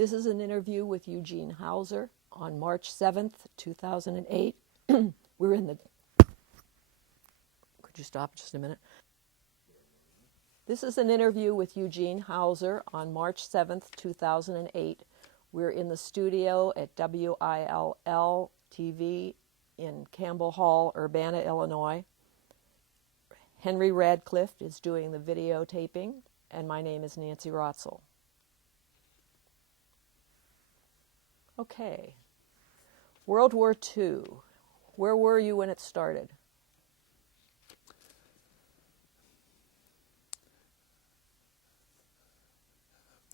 This is an interview with Eugene Houser on March 7th, 2008. We're in the... Could you stop just a minute? This is an interview with Eugene Houser on March 7th, 2008. We're in the studio at WILL TV in Campbell Hall, Urbana, Illinois. Henry Radcliffe is doing the videotaping, and my name is Nancy Rotzel. Okay. World War II. Where were you when it started?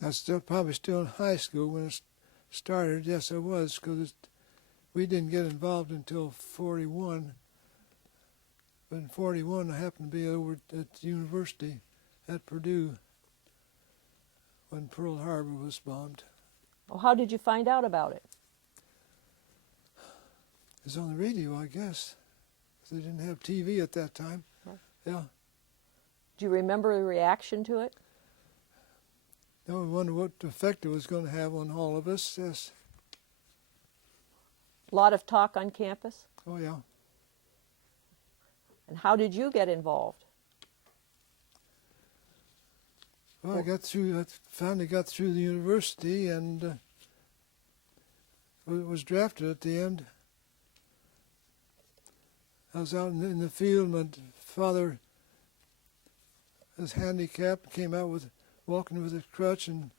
I was probably still in high school when it started. Yes, I was, because we didn't get involved until 41. But in 41, I happened to be over at the university at Purdue when Pearl Harbor was bombed. Well, how did you find out about it? It was on the radio, I guess. They didn't have TV at that time. Right. Yeah. Do you remember the reaction to it? I wonder what effect it was going to have on all of us. Yes. A lot of talk on campus? Oh, yeah. And how did you get involved? Well, I finally got through the university and was drafted at the end. I was out in the field. My father was handicapped, came out walking with a crutch, and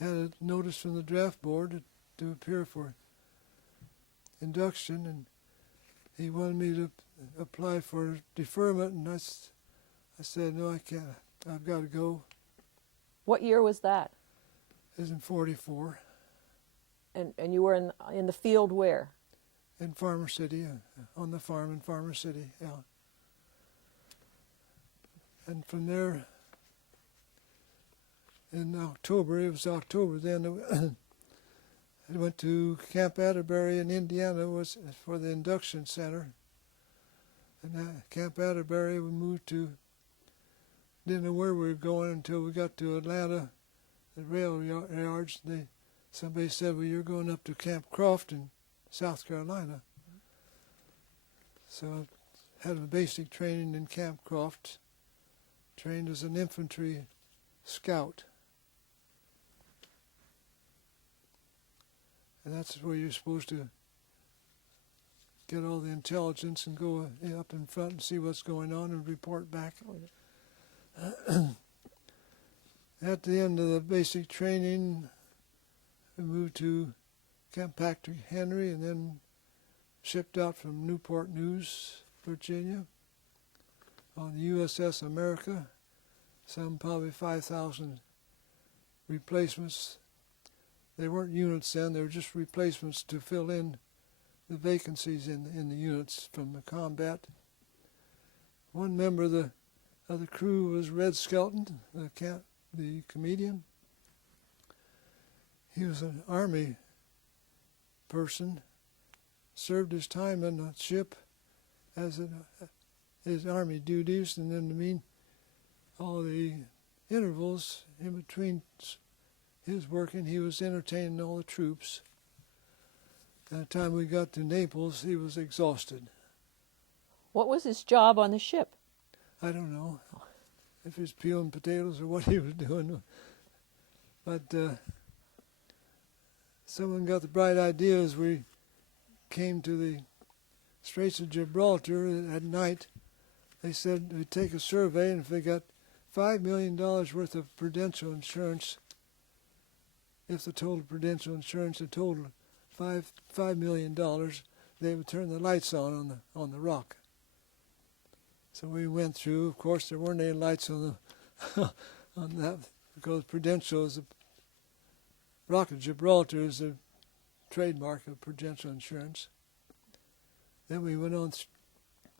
had a notice from the draft board to appear for induction, and he wanted me to apply for deferment, and I said, no, I can't. I've got to go. What year was that? It was in 44. And you were in the field where? In Farmer City, on the farm in Farmer City, yeah. And from there, in October, it was October then, I went to Camp Atterbury in Indiana was for the induction center. And Camp Atterbury, we moved to, didn't know where we were going until we got to Atlanta, the rail yards. Somebody said, well, you're going up to Camp Croft in South Carolina. So I had a basic training in Camp Croft, trained as an infantry scout. And that's where you're supposed to get all the intelligence and go up in front and see what's going on and report back. At the end of the basic training, we moved to Camp Patrick Henry and then shipped out from Newport News, Virginia, on the U.S.S. America, some probably 5,000 replacements. They weren't units then, they were just replacements to fill in the vacancies in the units from the combat. One member of the crew was Red Skelton, the comedian. He was an Army person, served his time on the ship as his Army duties, and then all the intervals in between his working, he was entertaining all the troops. By the time we got to Naples, he was exhausted. What was his job on the ship? I don't know if he was peeling potatoes or what he was doing. But someone got the bright idea as we came to the Straits of Gibraltar at night. They said we'd take a survey, and if they got $5 million worth of prudential insurance, if the total prudential insurance had totaled $5 million, they would turn the lights on the rock. So we went through. Of course, there weren't any lights on on that, because Prudential is Rock of Gibraltar is a trademark of Prudential Insurance. Then we went on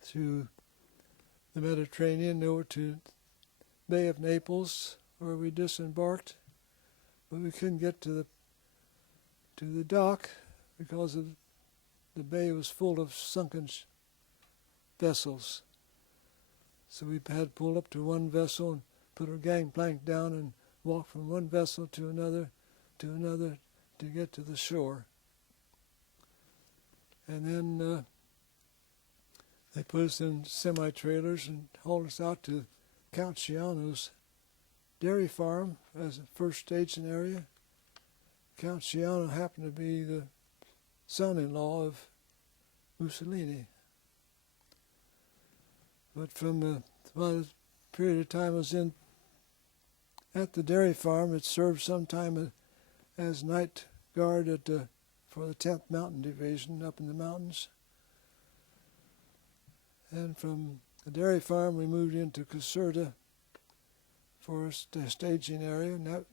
through the Mediterranean over to Bay of Naples, where we disembarked, but we couldn't get to the dock because the bay was full of sunken vessels. So we had to pull up to one vessel and put our gangplank down and walk from one vessel to another to another to get to the shore. And then they put us in semi-trailers and hauled us out to Count Ciano's dairy farm as a first staging area. Count Ciano happened to be the son-in-law of Mussolini. But from the period of time I was in at the dairy farm, it served some time as night guard for the 10th Mountain Division up in the mountains. And from the dairy farm, we moved into Caserta for a staging area. And that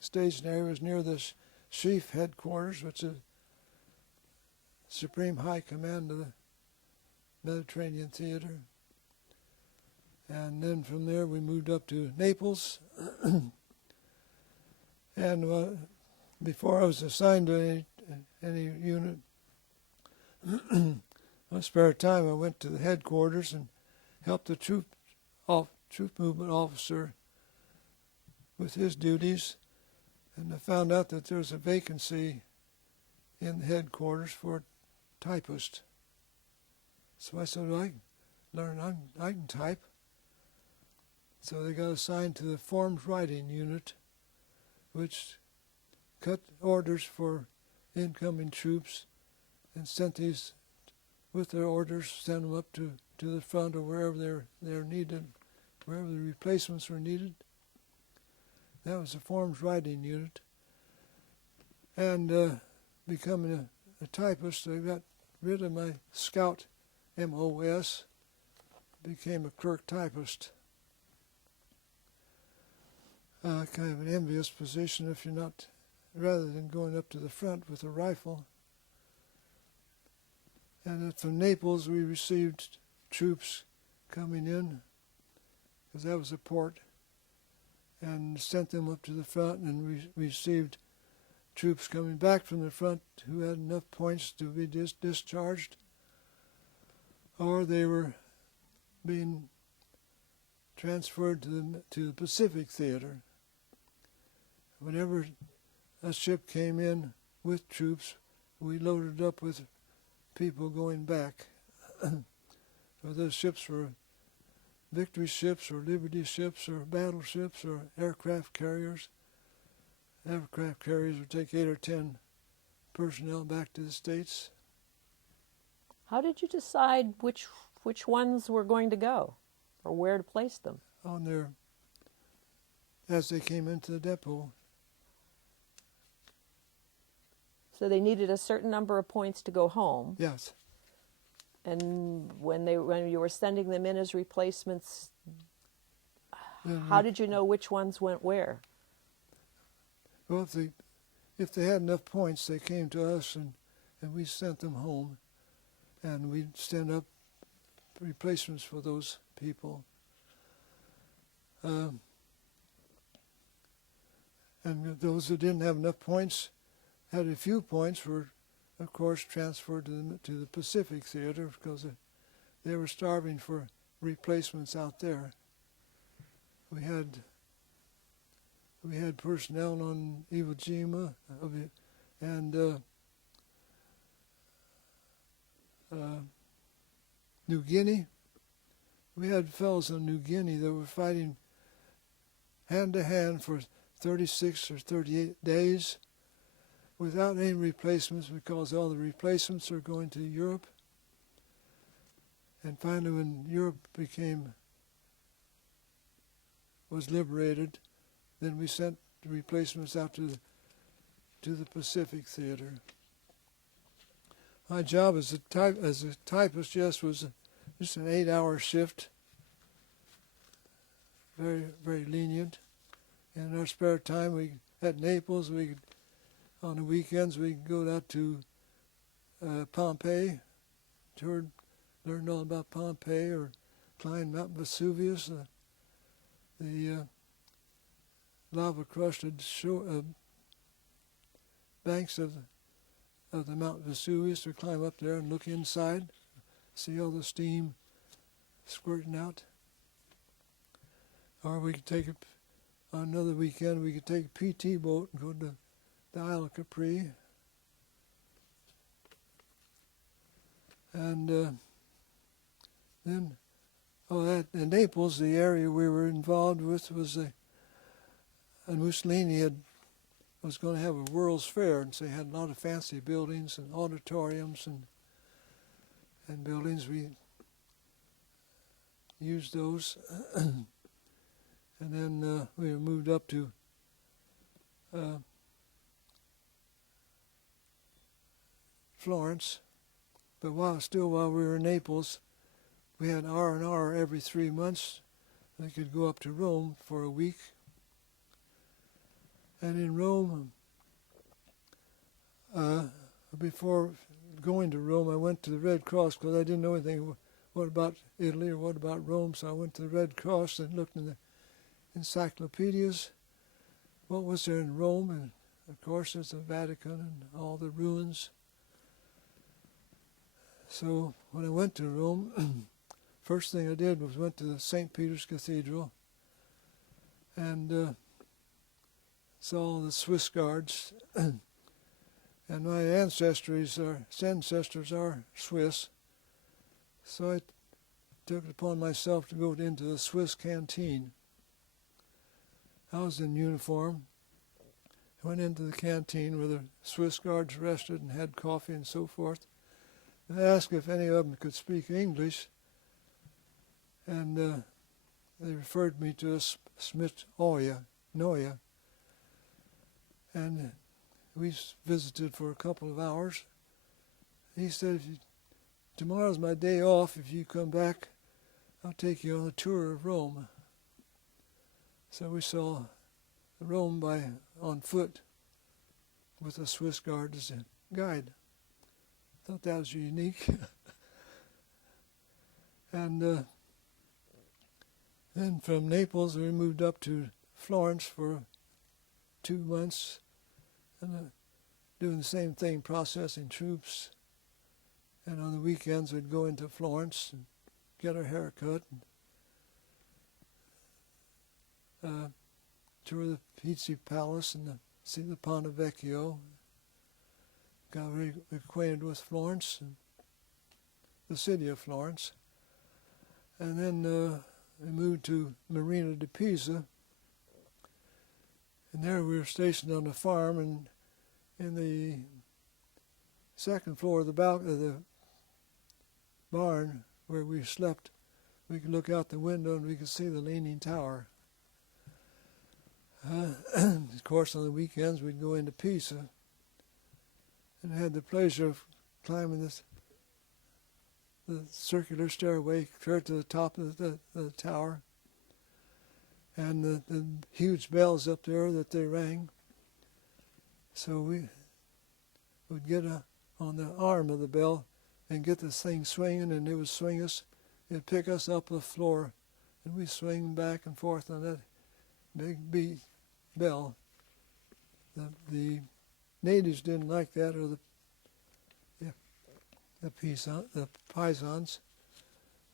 staging area was near the Chief Headquarters, which is Supreme High Command of the Mediterranean Theater. And then from there, we moved up to Naples. And before I was assigned to any unit, my spare time, I went to the headquarters and helped the troop movement officer with his duties. And I found out that there was a vacancy in the headquarters for a typist. So I said, well, I can learn, I can type. So they got assigned to the forms writing unit, which cut orders for incoming troops and sent these with their orders, send them up to the front or wherever they're needed, wherever the replacements were needed. That was the forms writing unit. And becoming a typist, I got rid of my scout MOS, became a clerk typist. Kind of an envious position if you're not, rather than going up to the front with a rifle. And from Naples, we received troops coming in, because that was a port, and sent them up to the front, and we received troops coming back from the front who had enough points to be discharged, or they were being transferred to the Pacific Theater. Whenever a ship came in with troops, we loaded up with people going back. So those ships were victory ships or liberty ships or battleships or aircraft carriers. Aircraft carriers would take 8 or 10 personnel back to the States. How did you decide which ones were going to go, or where to place them? On their, as they came into the depot. So they needed a certain number of points to go home. Yes. And when you were sending them in as replacements, how did you know which ones went where? Well, if they had enough points, they came to us, and we sent them home, and we'd send up replacements for those people. And those who didn't have enough points, had a few points, were, of course, transferred to the Pacific Theater, because they were starving for replacements out there. We had personnel on Iwo Jima and New Guinea. We had fellows in New Guinea that were fighting hand to hand for 36 or 38 days without any replacements, because all the replacements are going to Europe. And finally, when Europe was liberated, then we sent the replacements out to the Pacific Theater. My job as a typist, yes, was just an 8-hour shift, very, very lenient. And in our spare time, at Naples, on the weekends, we could go out to Pompeii, learn all about Pompeii, or climb Mount Vesuvius, the lava-crusted banks of the Mount Vesuvius. We climb up there and look inside, see all the steam squirting out. Or we could on another weekend, we could take a PT boat and go to the Isle of Capri. And then, in Naples, the area we were involved with was and Mussolini was going to have a World's Fair, and so he had a lot of fancy buildings and auditoriums and buildings. We used those. And then we moved up to Florence. But while we were in Naples, we had R&R every 3 months. We could go up to Rome for a week. And in Rome, before going to Rome, I went to the Red Cross because I didn't know anything. What about Italy or what about Rome? So I went to the Red Cross and looked in the encyclopedias. What was there in Rome? And of course, there's the Vatican and all the ruins. So when I went to Rome, first thing I did was went to the St. Peter's Cathedral and saw the Swiss Guards. And my ancestors are Swiss. So I took it upon myself to go into the Swiss canteen. I was in uniform. I went into the canteen where the Swiss Guards rested and had coffee and so forth. I asked if any of them could speak English, and they referred me to a Smith Noya, and we visited for a couple of hours. He said, tomorrow's my day off. If you come back, I'll take you on a tour of Rome. So we saw Rome on foot with a Swiss Guard as a guide. Thought that was unique. And then from Naples we moved up to Florence for 2 months, and doing the same thing, processing troops. And on the weekends we'd go into Florence and get our hair cut and tour the Pizzi Palace and see the Ponte Vecchio. Got very acquainted with Florence and the city of Florence. And then we moved to Marina di Pisa. And there we were stationed on a farm, and in the second floor of the barn where we slept, we could look out the window and we could see the Leaning Tower. Of course, on the weekends we'd go into Pisa, and I had the pleasure of climbing the circular stairway clear to the top of the tower, and the huge bells up there that they rang. So we would get on the arm of the bell and get this thing swinging, and it would swing us. It'd pick us up the floor, and we'd swing back and forth on that big beat bell. The natives didn't like that, or the paisans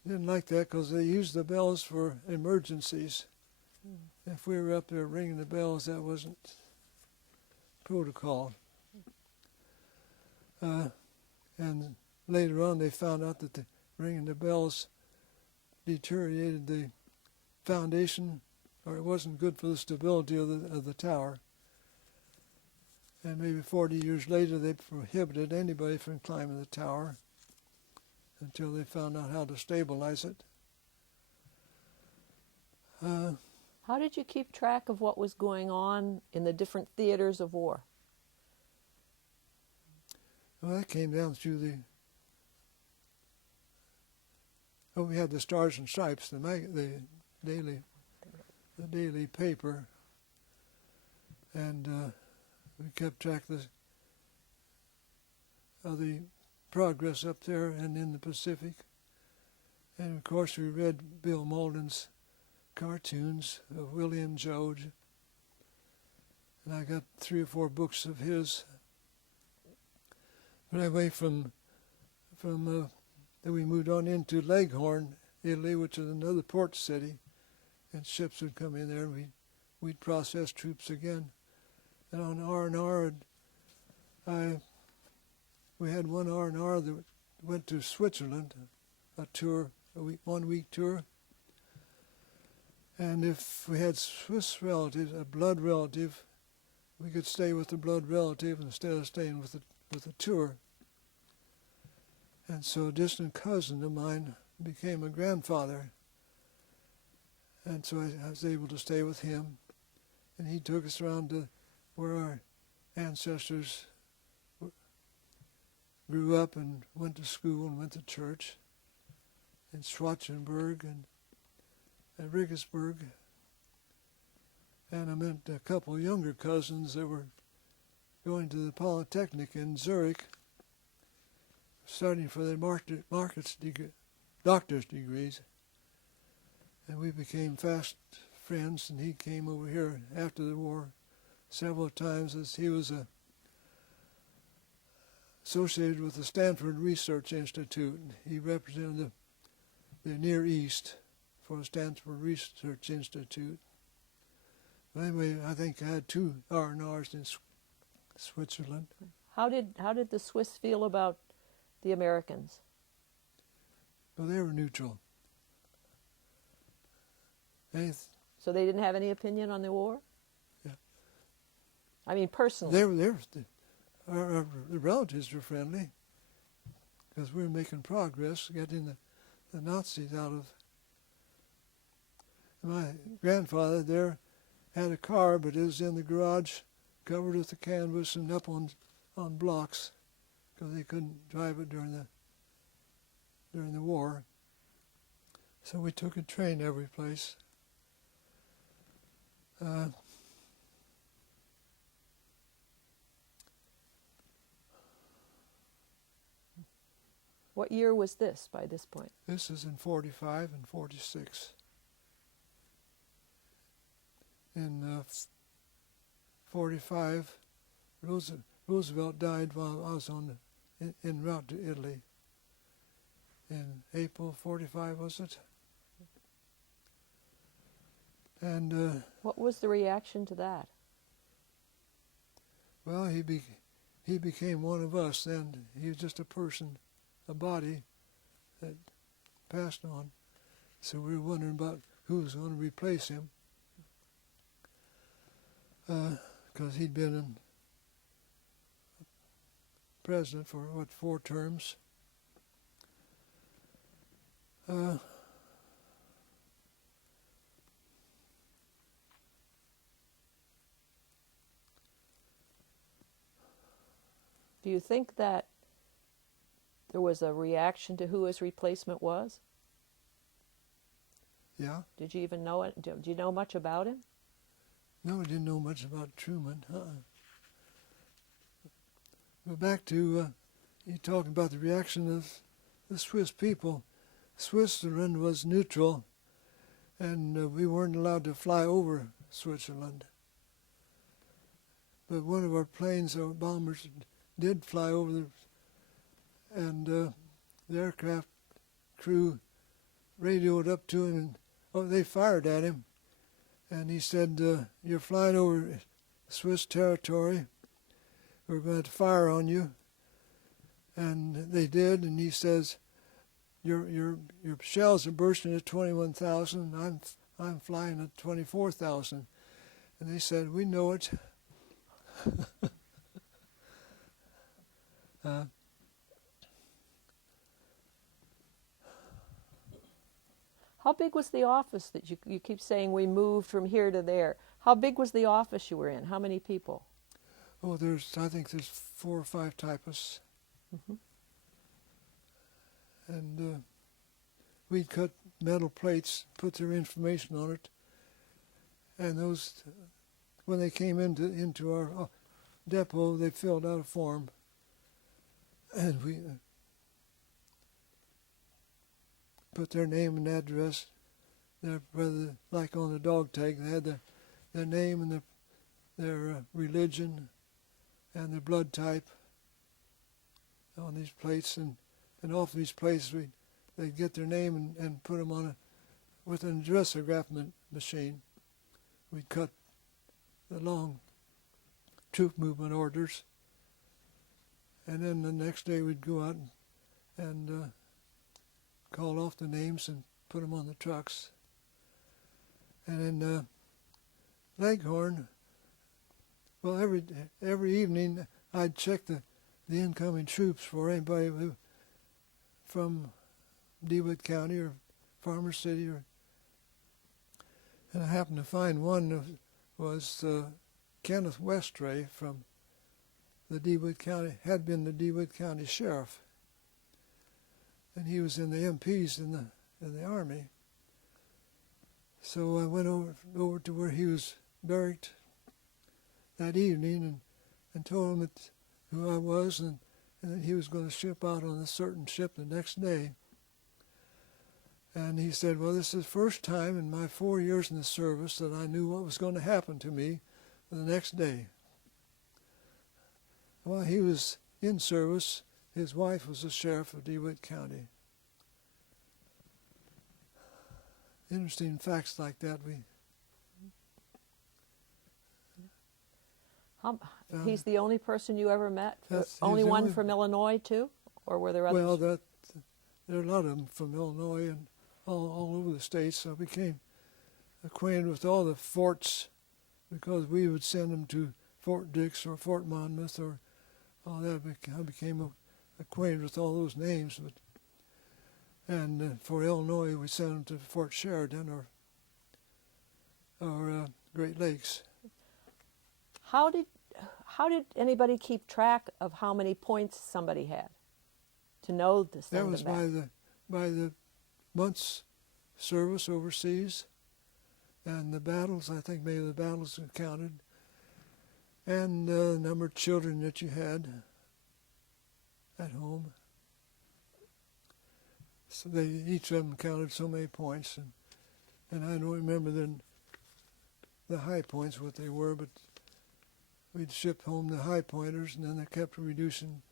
didn't like that because they used the bells for emergencies. If we were up there ringing the bells, that wasn't protocol. And later on they found out that the ringing the bells deteriorated the foundation, or it wasn't good for the stability of the tower. And maybe 40 years later they prohibited anybody from climbing the tower until they found out how to stabilize it. How did you keep track of what was going on in the different theaters of war? Well, that came down through we had the Stars and Stripes, the daily paper, and we kept track of the progress up there and in the Pacific. And of course we read Bill Malden's cartoons of William Joad, and I got 3 or 4 books of his. But anyway, from then we moved on into Leghorn, Italy, which is another port city, and ships would come in there, and we'd process troops again. And on R&R, we had one R&R that went to Switzerland, a tour, one-week tour. And if we had Swiss relatives, a blood relative, we could stay with the blood relative instead of staying with the tour. And so a distant cousin of mine became a grandfather. And so I was able to stay with him. And he took us around to where our ancestors grew up and went to school and went to church in Schwarzenberg and Riggersburg. And I met a couple of younger cousins that were going to the Polytechnic in Zurich, studying for their doctor's degrees. And we became fast friends, and he came over here after the war several times, as he was associated with the Stanford Research Institute. He represented the Near East for the Stanford Research Institute. But anyway, I think I had 2 R&Rs in Switzerland. How did the Swiss feel about the Americans? Well, they were neutral. So they didn't have any opinion on the war? Yeah. I mean, personally. Our relatives were friendly because we were making progress, getting the Nazis out of. My grandfather there had a car, but it was in the garage, covered with the canvas and up on blocks, because they couldn't drive it during the war. So we took a train every place. What year was this by this point? This is in 45 and 46. In 45, Roosevelt died while I was en route to Italy. In April 45, was it? And what was the reaction to that? Well, he became one of us then. He was just a person, a body that passed on. So we were wondering about who was going to replace him, because he'd been in president for, 4 terms. Do you think that there was a reaction to who his replacement was? Yeah. Did you even know it? Do you know much about him? No, I didn't know much about Truman. But back to you talking about the reaction of the Swiss people. Switzerland was neutral, and we weren't allowed to fly over Switzerland. But one of our planes, our bombers, did fly over and the aircraft crew radioed up to him, and they fired at him. And he said, "You're flying over Swiss territory. We're going to fire on you." And they did, and he says, Your shells are bursting at 21,000. I'm flying at 24,000." And they said, "We know it." How big was the office that you keep saying we moved from here to there? How big was the office you were in? How many people? Oh, I think there's 4 or 5 typists. Mm-hmm. And we'd cut metal plates, put their information on it, and those, when they came into our depot, they filled out a form, and we put their name and address. Whether, like on the dog tag, they had their name and their religion and their blood type on these plates, and off these plates they'd get their name and put them on with an addressograph machine. We'd cut the long troop movement orders, And then the next day we'd go out and call off the names and put them on the trucks. And in Leghorn, well, every evening I'd check the incoming troops for anybody from DeWitt County or Farmer City, and I happened to find one that was Kenneth Westray from the DeWitt County, had been the DeWitt County Sheriff, and he was in the MPs in the Army. So I went over to where he was barracked that evening and told him who I was and that he was going to ship out on a certain ship the next day. And he said, well, this is the first time in my 4 years in the service that I knew what was going to happen to me the next day. While he was in service, his wife was the sheriff of DeWitt County. Interesting facts like that. He's the only person you ever met? Only one from Illinois, too? Or were there others? Well, there are a lot of them from Illinois and all over the states. So I became acquainted with all the forts because we would send them to Fort Dix or Fort Monmouth or all that. I became acquainted with all those names. And for Illinois, we sent them to Fort Sheridan or Great Lakes. How did anybody keep track of how many points somebody had to know to send That was them back? by the month's service overseas, and the battles. I think maybe the battles were counted, and the number of children that you had at home. So each of them counted so many points, and I don't remember then the high points what they were, but we'd ship home the high pointers, and then they kept reducing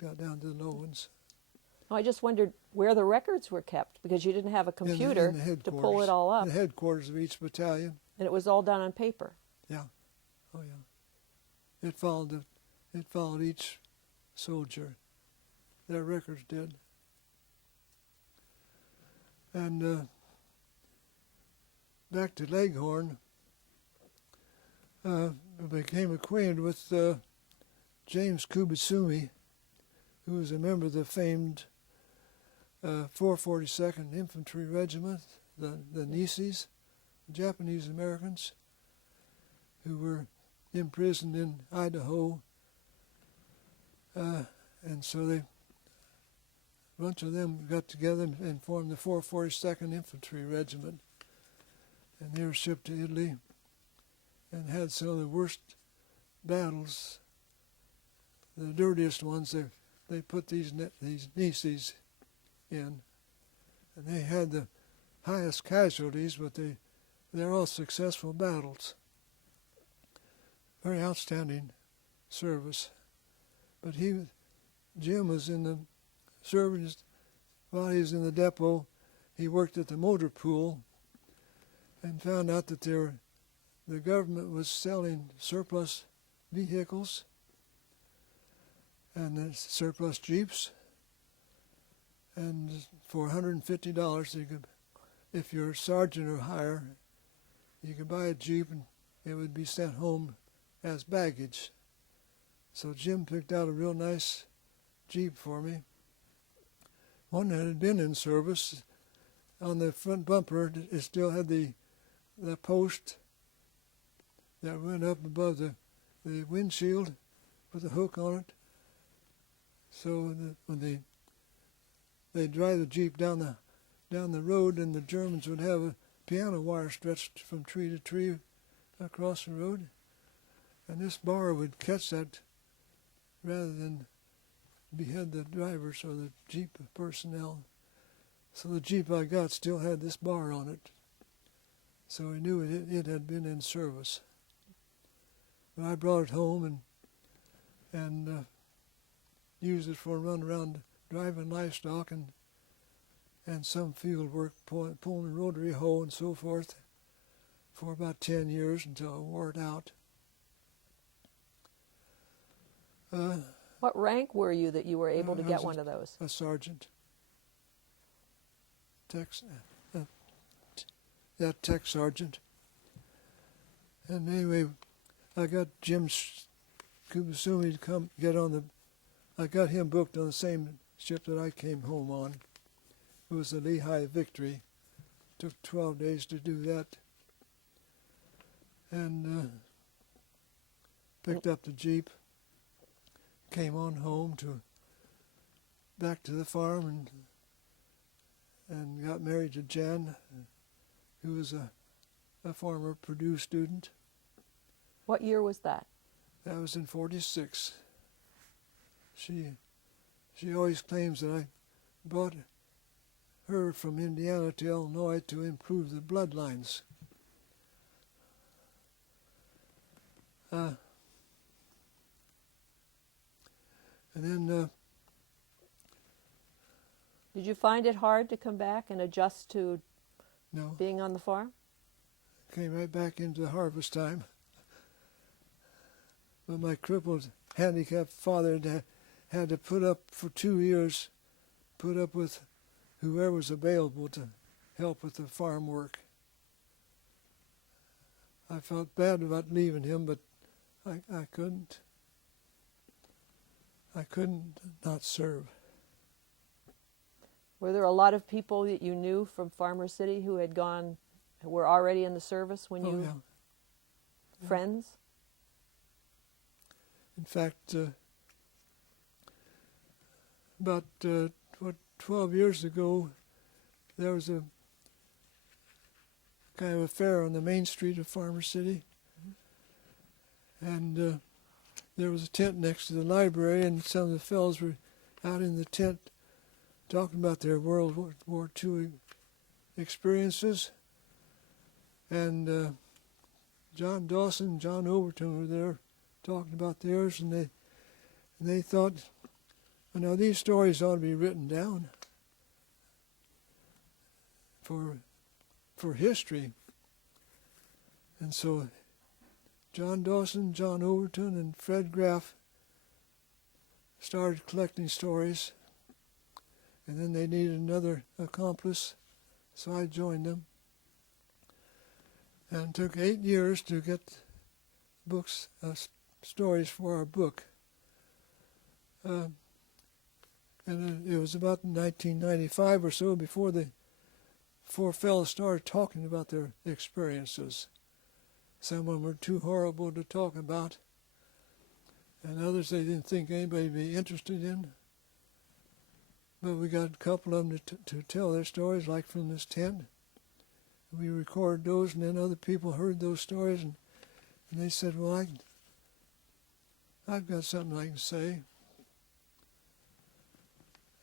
got down to the low ones. I just wondered where the records were kept, because you didn't have a computer in the to pull it all up. The headquarters of each battalion. And it was all done on paper. Yeah, oh yeah. It followed each soldier. Their records did. And back to Leghorn, I became acquainted with James Kubitsumi, who was a member of the famed 442nd Infantry Regiment, the Nisis, Japanese Americans, who were imprisoned in Idaho. And so a bunch of them got together and formed the 442nd Infantry Regiment. And they were shipped to Italy and had some of the worst battles, the dirtiest ones. They put these Nisis in, and they had the highest casualties, but they're all successful battles. Very outstanding service. But Jim was in the service while he was in the depot. He worked at the motor pool and found out that the government was selling surplus vehicles and the surplus Jeeps, and for $150 you could, if you're a sergeant or higher, you could buy a Jeep and it would be sent home as baggage. So Jim picked out a real nice Jeep for me, one that had been in service. On the front bumper it still had the post that went up above the windshield with a hook on it. So when they drive the Jeep down the road, and the Germans would have a piano wire stretched from tree to tree across the road, and this bar would catch that rather than behead the drivers or the Jeep personnel. So the Jeep I got still had this bar on it, so I knew it had been in service. But I brought it home and used it for a run around driving livestock and some field work, pulling a rotary hoe and so forth, for about 10 years until I wore it out. What rank were you that you were able to I get was one of those? a sergeant. Tech sergeant. And anyway, I got Jim Kubasumi to come get on I got him booked on the same ship that I came home on. It was the Lehigh Victory. Took 12 days to do that. And picked up the Jeep, came on home back to the farm and got married to Jan, who was a former Purdue student. What year was that? That was in '46. She always claims that I brought her from Indiana to Illinois to improve the bloodlines. And then Did you find it hard to come back and adjust to no, being on the farm? came right back into the harvest time. But my crippled, handicapped father had to put up for 2 years, put up with whoever was available to help with the farm work. I felt bad about leaving him, but I couldn't. I couldn't not serve. Were there a lot of people that you knew from Farmer City who were already in the service when you, Yeah. friends? In fact, about 12 years ago, there was a kind of a fair on the main street of Farmer City, and there was a tent next to the library, and some of the fellows were out in the tent talking about their World War II experiences, and John Dawson and John Overton were there talking about theirs, and they thought, now these stories ought to be written down for history. And so John Dawson, John Overton, and Fred Graff started collecting stories, and then they needed another accomplice, so I joined them. And it took 8 years to get books, stories for our book. And it was about 1995 or so before the four fellows started talking about their experiences. Some of them were too horrible to talk about, and others they didn't think anybody would be interested in. But we got a couple of them to tell their stories, like from this tent. We recorded those, and then other people heard those stories, and they said, well, I've got something I can say.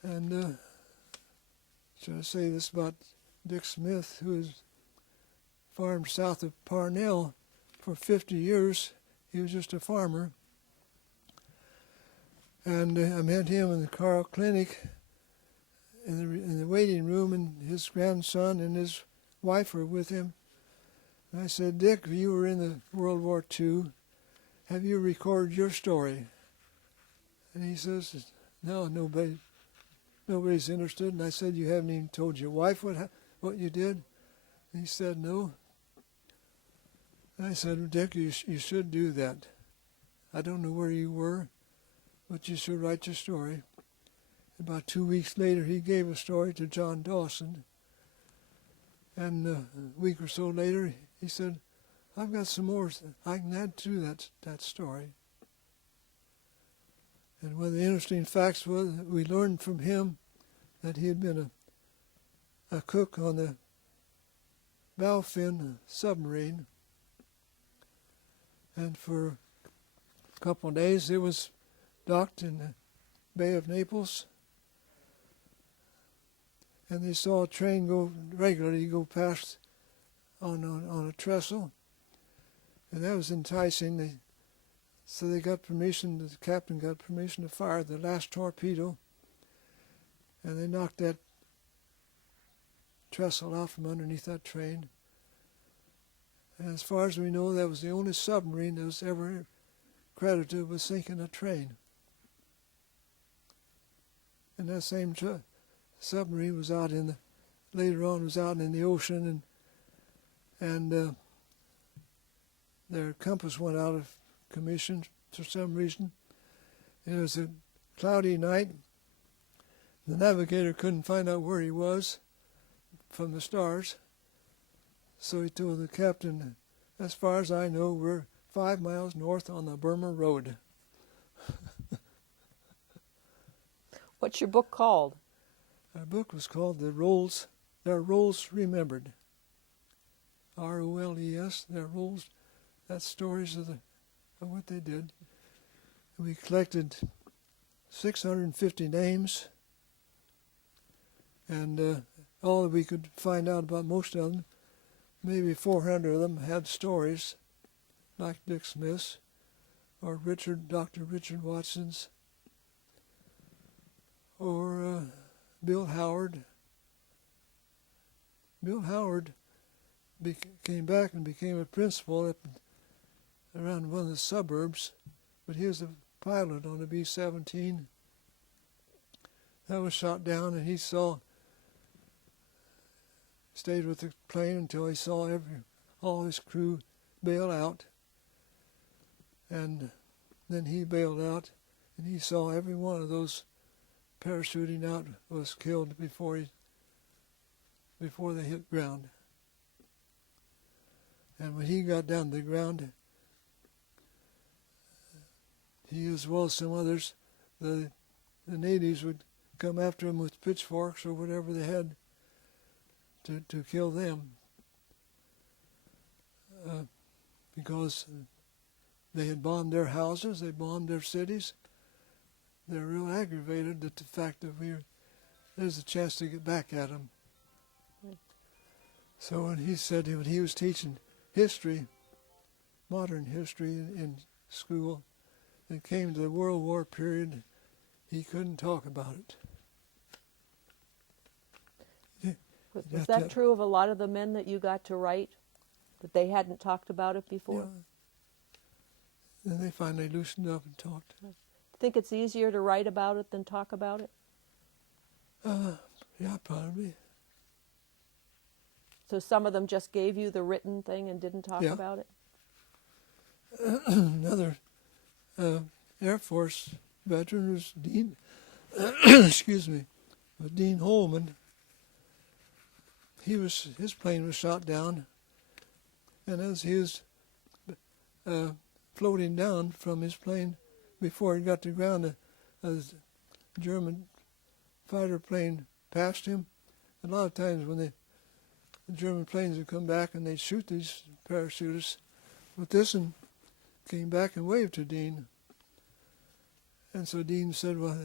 And should I say this about Dick Smith, who has farmed south of Parnell for 50 years. He was just a farmer. And I met him in the Carl Clinic in the waiting room, and his grandson and his wife were with him. And I said, Dick, you were in the World War II. Have you recorded your story? And he says, no, nobody's interested. And I said, you haven't even told your wife what you did? And he said, no. And I said, well, Dick, you should do that. I don't know where you were, but you should write your story. About 2 weeks later, he gave a story to John Dawson. And a week or so later, he said, I've got some more I can add to that story. And one of the interesting facts was that we learned from him that he had been a cook on the Bowfin submarine. And for a couple of days, it was docked in the Bay of Naples. And they saw a train regularly go past on a trestle. And that was enticing. So they got permission, the captain got permission to fire the last torpedo. And they knocked that trestle out from underneath that train. And as far as we know, that was the only submarine that was ever credited with sinking a train. And that same submarine was out later on was out in the ocean, and their compass went out of commission for some reason. It was a cloudy night. The navigator couldn't find out where he was from the stars, so he told the captain, as far as I know, we're 5 miles north on the Burma Road. What's your book called? Our book was called Their Roles Remembered. R-O-L-E-S, Their Roles. That's stories of what they did. We collected 650 names, and all that we could find out about most of them, maybe 400 of them had stories, like Dick Smith's or Dr. Richard Watson's, or Bill Howard. Bill Howard came back and became a principal around one of the suburbs, but he was a pilot on a B-17 that was shot down, and he stayed with the plane until he saw all his crew bail out, and then he bailed out, and he saw every one of those parachuting out was killed before they hit ground. And when he got down to the ground, he, as well as some others, the natives would come after him with pitchforks or whatever they had to kill them, because they had bombed their houses, they bombed their cities. They're real aggravated at the fact that there's a chance to get back at them. So when he was teaching history, modern history in school, it came to the World War period, he couldn't talk about it. Was that true of a lot of the men that you got to write, that they hadn't talked about it before? Yeah. Then they finally loosened up and talked. Think it's easier to write about it than talk about it? Yeah, probably. So some of them just gave you the written thing and didn't talk about it? Another Air Force veteran was Dean, was Dean Holman. His plane was shot down, and as he was floating down from his plane, before he got to ground, a German fighter plane passed him. A lot of times when the German planes would come back and they'd shoot these parachutists, but this one came back and waved to Dean. And so Dean said, well,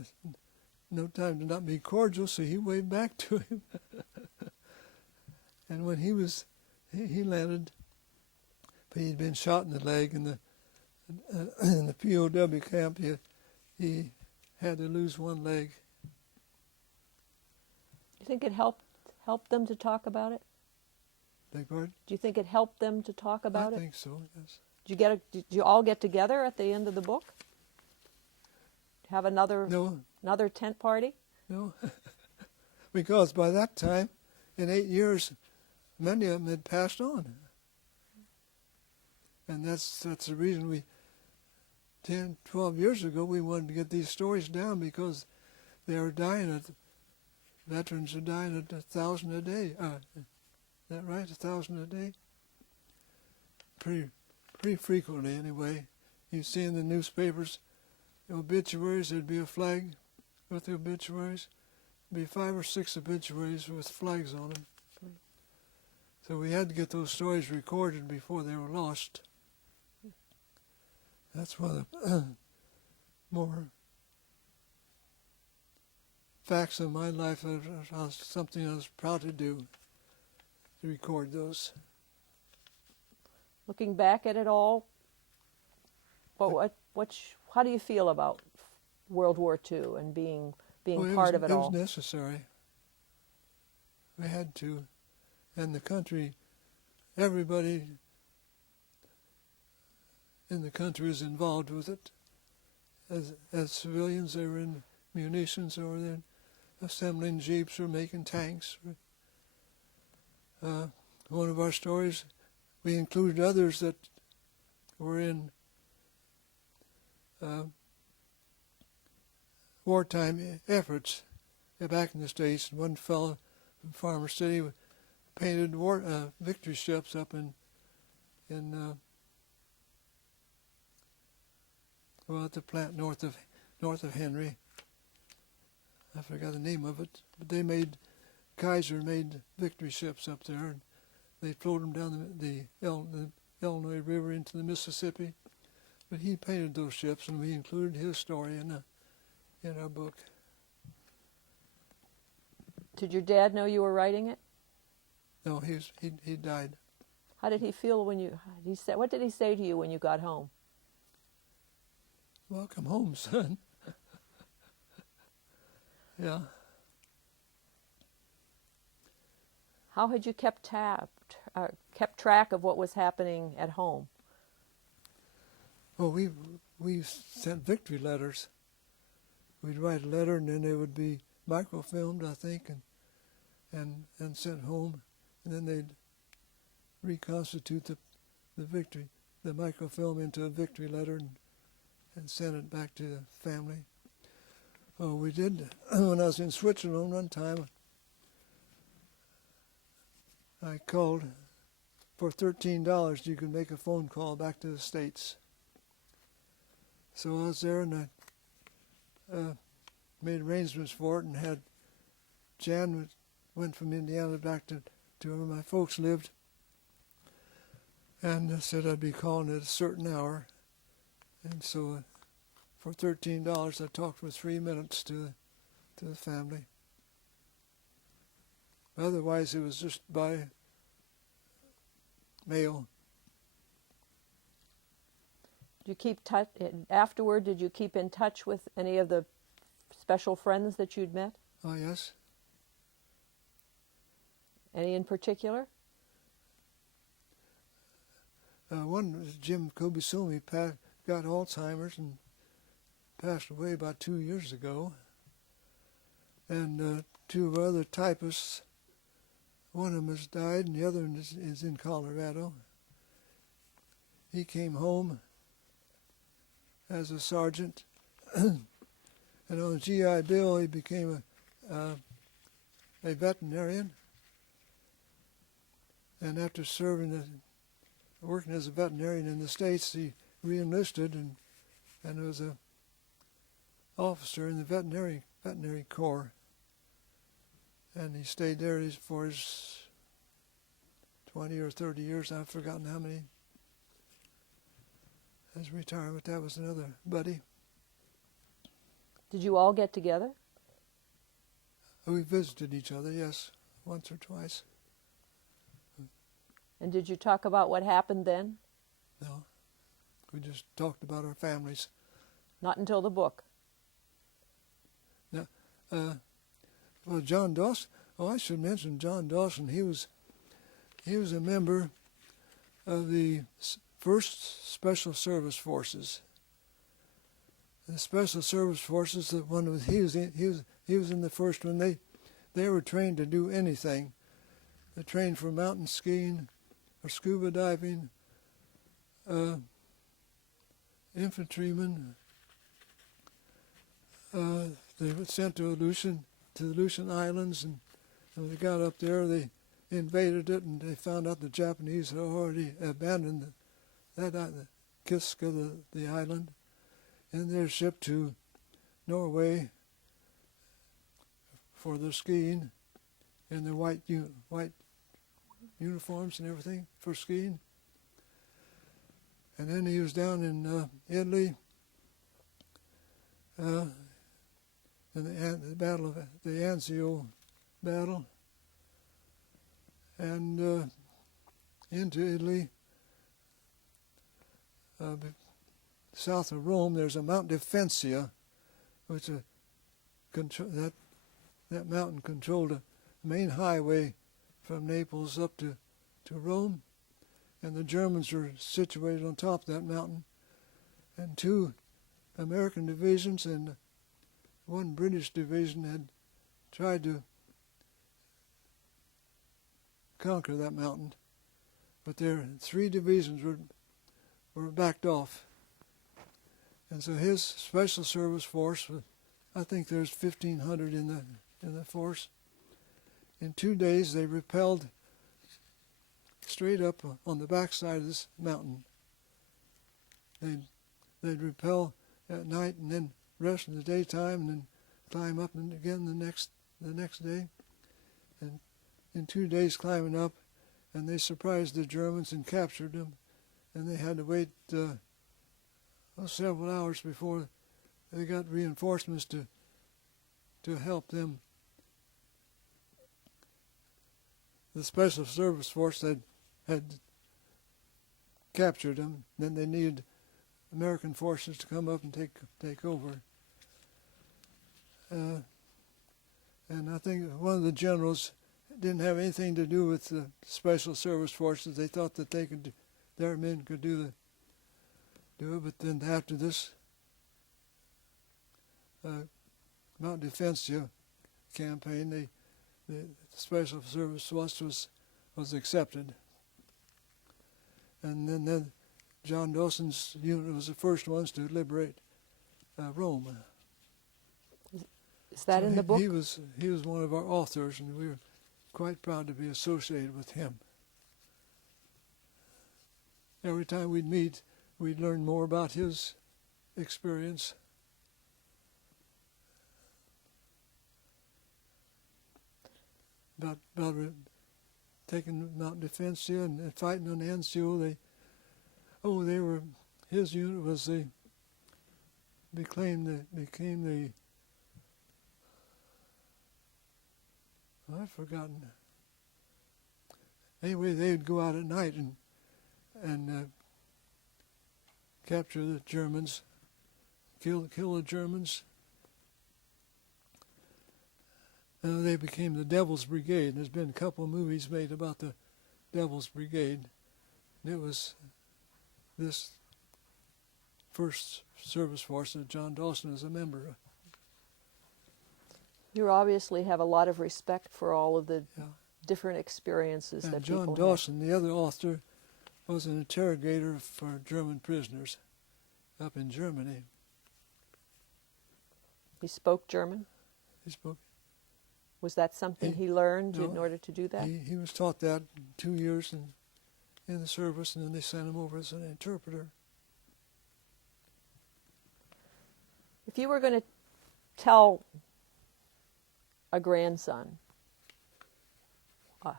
no time to not be cordial, so he waved back to him. And when he landed, but he'd been shot in the leg in the POW camp. He had to lose one leg. Do you think it helped them to talk about it? Beg pardon? Do you think it helped them to talk about it? I think so, yes. Did you all get together at the end of the book? Have another tent party? No. Because by that time, in 8 years, many of them had passed on. And that's the reason 10, 12 years ago, we wanted to get these stories down, because they were dying veterans are dying at 1,000 a day. Is that right? 1,000 a day? Pretty frequently, anyway. You see in the newspapers, the obituaries, there'd be a flag with the obituaries. There'd be 5 or 6 obituaries with flags on them. So we had to get those stories recorded before they were lost. That's one of the more facts of my life, something I was proud to do, to record those. Looking back at it all, how do you feel about World War II and being part of it all? It was necessary. We had to. And the country, everybody in the country was involved with it. As civilians, they were in munitions, or in assembling jeeps or making tanks. One of our stories, we included others that were in wartime efforts back in the States. One fellow from Farmer City painted victory ships up in at the plant north of Henry. I forgot the name of it, but Kaiser made victory ships up there, and they floated them down the Illinois River into the Mississippi. But he painted those ships, and we included his story in our book. Did your dad know you were writing it? No, he died. How did he feel when what did he say to you when you got home? Welcome home, son. Yeah. How had you kept track of what was happening at home? Well, we sent victory letters. We'd write a letter, and then they would be microfilmed, I think, and sent home, and then they'd reconstitute the microfilm into a victory letter, and send it back to the family. Oh, we did. When I was in Switzerland one time, I called for $13. You could make a phone call back to the States. So I was there, and I made arrangements for it, and had Jan went from Indiana back to where my folks lived, and I said I'd be calling at a certain hour. And so for $13, I talked for 3 minutes to the family. Otherwise, it was just by mail. Afterward, did you keep in touch with any of the special friends that you'd met? Oh, yes. Any in particular? One was Jim Kobisumi, got Alzheimer's and passed away about 2 years ago. And two of our other typists, one of them has died and the other one is in Colorado. He came home as a sergeant, and on a G.I. Bill he became a veterinarian. And after working as a veterinarian in the States, he re-enlisted and was a officer in the veterinary corps. And he stayed there for his 20 or 30 years. I've forgotten how many. His retirement, that was another buddy. Did you all get together? We visited each other, yes, once or twice. And did you talk about what happened then? No, we just talked about our families. Not until the book. Now, well, John Dawson. Oh, I should mention John Dawson. He was a member of the First Special Service Forces. The Special Service Forces. He was in the first one. They were trained to do anything. They trained for mountain skiing, or scuba diving, infantrymen. They were sent to the Aleutian Islands, and when they got up there, they invaded it, and they found out the Japanese had already abandoned the Kiska, the island, and they're shipped to Norway for their skiing, and their white uniforms and everything for skiing. And then he was down in Italy in the battle of the Anzio battle, and into Italy. South of Rome, there's a Mount Defensia, which that mountain controlled a main highway from Naples up to Rome, and the Germans were situated on top of that mountain, and 2 American divisions and 1 British division had tried to conquer that mountain, but their 3 divisions were backed off. And so his special service force, I think there's 1,500 in the force. In 2 days, they repelled straight up on the backside of this mountain. They'd repel at night and then rest in the daytime and then climb up and again the next day. And in 2 days climbing up, and they surprised the Germans and captured them, and they had to wait several hours before they got reinforcements to help them. The Special Service Force had captured them. Then they needed American forces to come up and take over. And I think one of the generals didn't have anything to do with the Special Service Forces. They thought that their men could do it. But then after this Mount Defensia campaign, the Special Service Force was accepted. And then John Dawson's unit was the first ones to liberate Rome. Is that in the book? He was one of our authors, and we were quite proud to be associated with him. Every time we'd meet, we'd learn more about his experience. About taking Mount Defensia and fighting on Anzio. His unit became the I've forgotten. Anyway, they'd go out at night and capture the Germans, kill the Germans. And they became the Devil's Brigade. There's been a couple of movies made about the Devil's Brigade. And it was this first service force that John Dawson is a member of. You obviously have a lot of respect for all of the different experiences and that John people Dawson, the other author, was an interrogator for German prisoners up in Germany. He spoke German? He spoke. Was that something he learned in order to do that? He was taught that 2 years in the service, and then they sent him over as an interpreter. If you were going to tell a grandson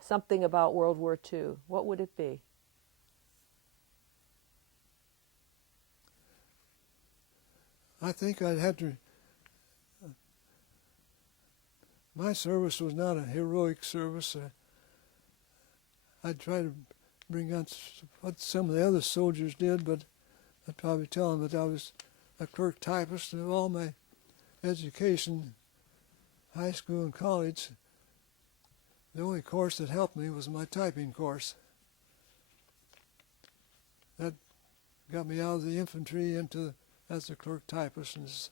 something about World War II, what would it be? I think I'd have to. My service was not a heroic service. I'd try to bring out what some of the other soldiers did, but I'd probably tell them that I was a clerk typist, and all my education, high school and college, the only course that helped me was my typing course. That got me out of the infantry as a clerk typist, and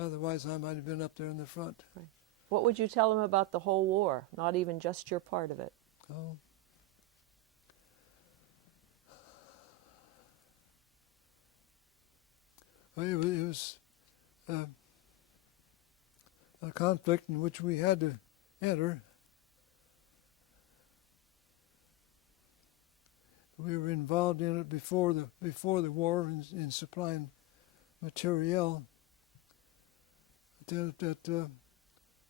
otherwise I might have been up there in the front. Right. What would you tell them about the whole war, not even just your part of it? Oh. Well, it was a conflict in which we had to enter. We were involved in it before the war in supplying materiel. At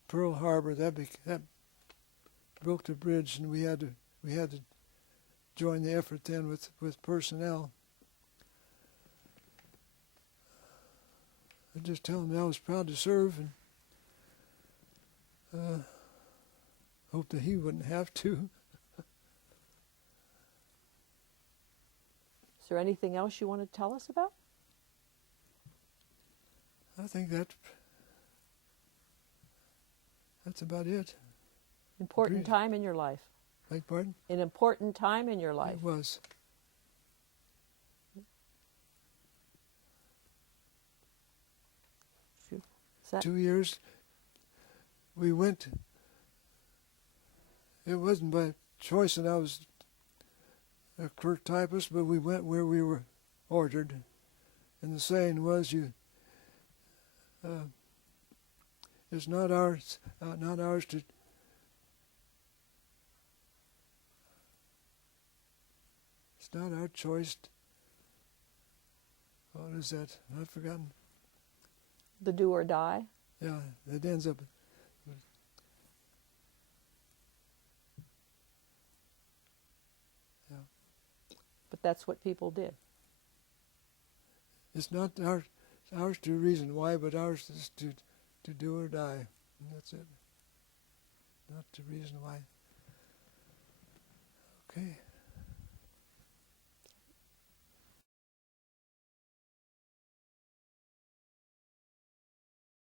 Pearl Harbor, that broke the bridge, and we had to join the effort then with personnel. I just tell them I was proud to serve, and hope that he wouldn't have to. Is there anything else you want to tell us about? I think that's about it. Important time in your life. Beg pardon? An important time in your life. It was. Is that 2 years. we went. It wasn't by choice that I was a clerk typist, but we went where we were ordered. And the saying was, it's not ours to. It's not our choice. What is that? I've forgotten. The do or die? Yeah, it ends up. Yeah. But that's what people did. It's not ours to reason why, but ours is to do or die. And that's it. Not to reason why. Okay.